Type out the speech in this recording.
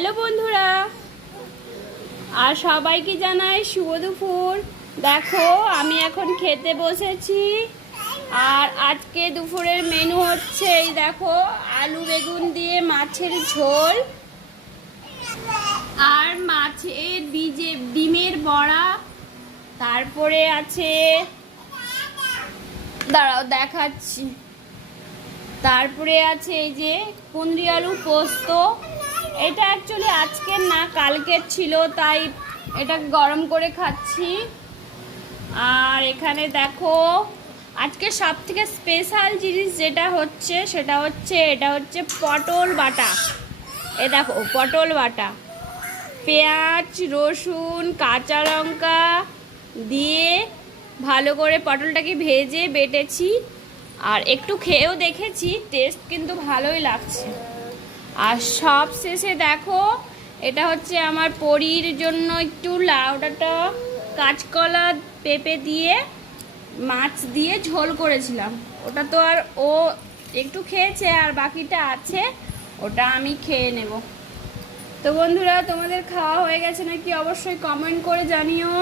Hello বন্ধুরা, আর সবাইকে জানাই শুভ দুপুর। দেখো আমি এখন খেতে বসেছি, আর আজকে দুপুরের মেনু হচ্ছে এই দেখো আলু বেগুন দিয়ে মাছের ঝোল আর মাছের ডিমের বড়া। তারপরে আছে, দাঁড়াও দেখাচ্ছি, তারপরে আছে এই যে কুঁদরি আলু পোস্ত। এটা অ্যাকচুয়ালি আজকের না, কালকের ছিল, তাই এটা গরম করে খাচ্ছি। আর এখানে দেখো আজকে সব থেকে স্পেশাল জিনিস যেটা হচ্ছে এটা হচ্ছে পটল বাটা। এ দেখো পটল বাটা, পেঁয়াজ রসুন কাঁচা লঙ্কা দিয়ে ভালো করে পটলটাকে ভেজে বেটেছি, আর একটু খেয়েও দেখেছি, টেস্ট কিন্তু ভালোই লাগছে। আর সব শেষে দেখো এটা হচ্ছে আমার পরির জন্য একটু লাউ ডাঁটা কাঁচকলা পেঁপে দিয়ে মাছ দিয়ে ঝোল করেছিলাম। ওটা তো আর ও একটু খেয়েছে, আর বাকিটা আছে, ওটা আমি খেয়ে নেব। তো বন্ধুরা, তোমাদের খাওয়া হয়ে গেছে নাকি অবশ্যই কমেন্ট করে জানিও।